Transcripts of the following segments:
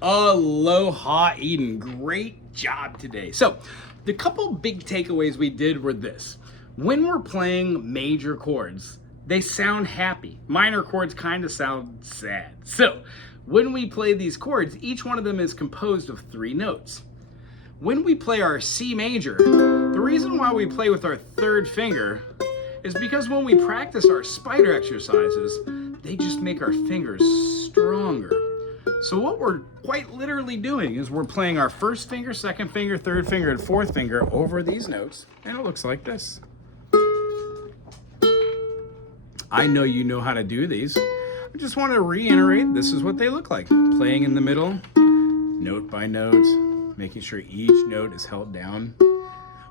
Aloha, Eden. Great job today. So, the couple big takeaways we did were this. When we're playing major chords, they sound happy. Minor chords kind of sound sad. So, when we play these chords, each one of them is composed of 3 notes. When we play our C major, the reason why we play with our 3rd finger is because when we practice our spider exercises, they just make our fingers stronger. So what we're quite literally doing is we're playing our 1st finger, 2nd finger, 3rd finger, and 4th finger over these notes, and it looks like this. I know you know how to do these. I just want to reiterate, this is what they look like. Playing in the middle, note by note, making sure each note is held down.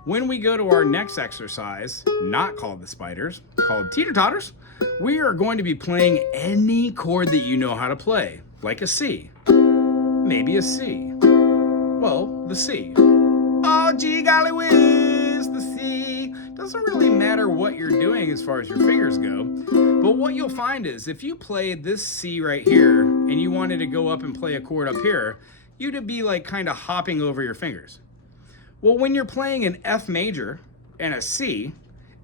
When we go to our next exercise, not called the spiders, called teeter-totters, we are going to be playing any chord that you know how to play. Like a C, maybe a C, well, the C. Oh, gee golly whiz, the C. Doesn't really matter what you're doing as far as your fingers go, but what you'll find is if you play this C right here and you wanted to go up and play a chord up here, you'd be like kind of hopping over your fingers. Well, when you're playing an F major and a C,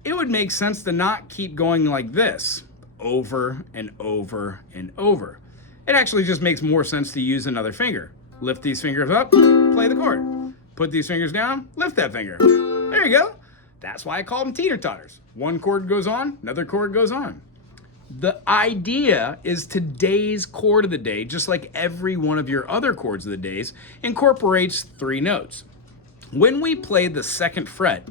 it would make sense to not keep going like this, over and over and over. It actually just makes more sense to use another finger. Lift these fingers up, play the chord. Put these fingers down, lift that finger. There you go. That's why I call them teeter-totters. One chord goes on, another chord goes on. The idea is today's chord of the day, just like every one of your other chords of the days, incorporates 3 notes. When we play the 2nd fret,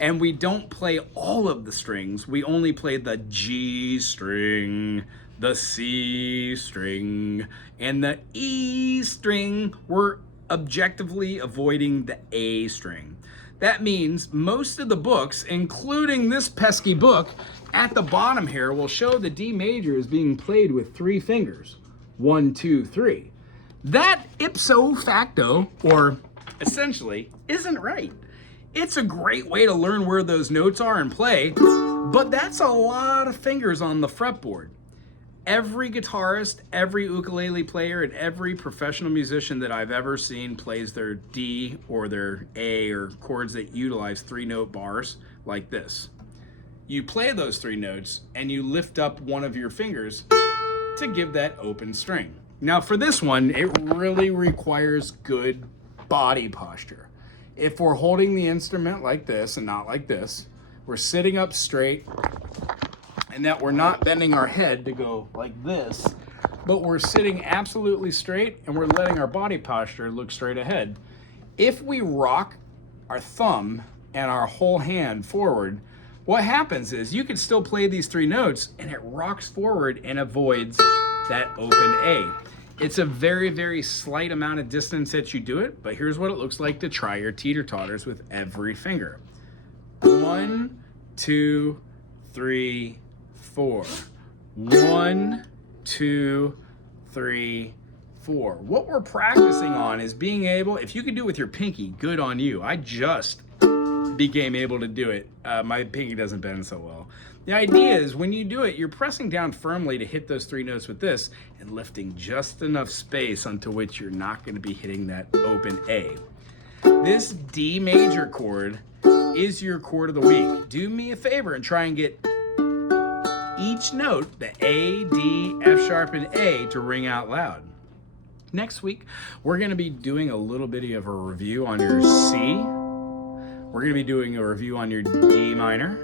and we don't play all of the strings, we only play the G string, the C string, and the E string, we're objectively avoiding the A string. That means most of the books, including this pesky book, at the bottom here will show the D major is being played with 3 fingers. 1, 2, 3. That ipso facto, or essentially, isn't right. It's a great way to learn where those notes are and play, but that's a lot of fingers on the fretboard. Every guitarist, every ukulele player, and every professional musician that I've ever seen plays their D or their A or chords that utilize 3-note bars like this. You play those 3 notes and you lift up one of your fingers to give that open string. Now for this one, it really requires good body posture. If we're holding the instrument like this and not like this, we're sitting up straight, and that we're not bending our head to go like this, but we're sitting absolutely straight and we're letting our body posture look straight ahead. If we rock our thumb and our whole hand forward, what happens is you can still play these 3 notes and it rocks forward and avoids that open A. It's a very, very slight amount of distance that you do it, but here's what it looks like to try your teeter-totters with every finger. 1, 2, 3, 4. 1, 2, 3, 4. What we're practicing on is being able, if you can do it with your pinky, good on you. I just became able to do it. My pinky doesn't bend so well. The idea is when you do it, you're pressing down firmly to hit those 3 notes with this and lifting just enough space onto which you're not going to be hitting that open A. This D major chord is your chord of the week. Do me a favor and try and get each note, the A, D, F sharp, and A, to ring out loud. Next week, we're going to be doing a little bit of a review on your C. We're going to be doing a review on your D minor,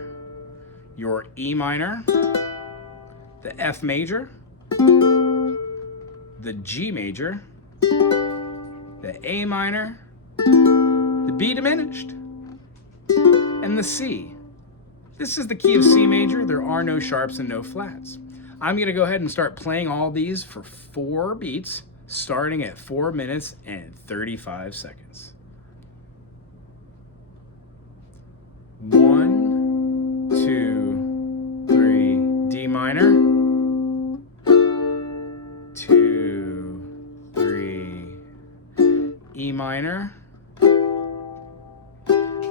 your E minor, the F major, the G major, the A minor, the B diminished, and the C. This is the key of C major. There are no sharps and no flats. I'm going to go ahead and start playing all these for 4 beats, starting at 4 minutes and 35 seconds. 1, 2, 3, D minor. 2, 3, E minor.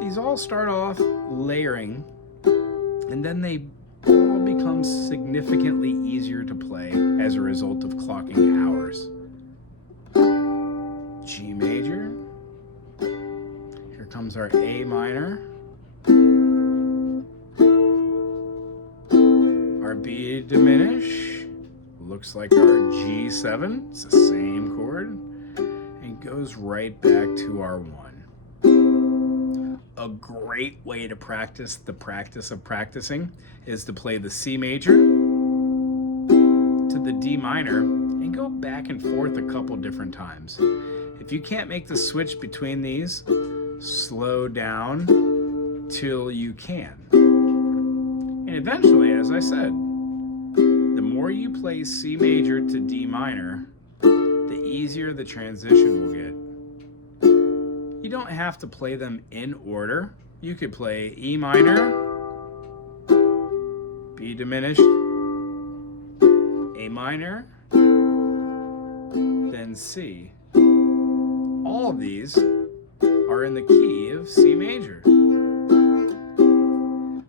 These all start off layering, and then they all become significantly easier to play as a result of clocking hours. G major. Here comes our A minor. Our B diminished. Looks like our G7. It's the same chord. And goes right back to our 1. A great way to practice the practice of practicing is to play the C major to the D minor and go back and forth a couple different times. If you can't make the switch between these, slow down till you can. And eventually, as I said, the more you play C major to D minor, the easier the transition will get. You don't have to play them in order. You could play E minor, B diminished, A minor, then C. All of these are in the key of C major.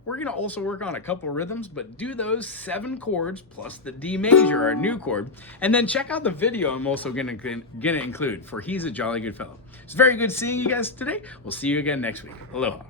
We're going to also work on a couple rhythms, but do those 7 chords plus the D major, our new chord, and then check out the video I'm also going to include for He's a Jolly Good Fellow. It's very good seeing you guys today. We'll see you again next week. Aloha.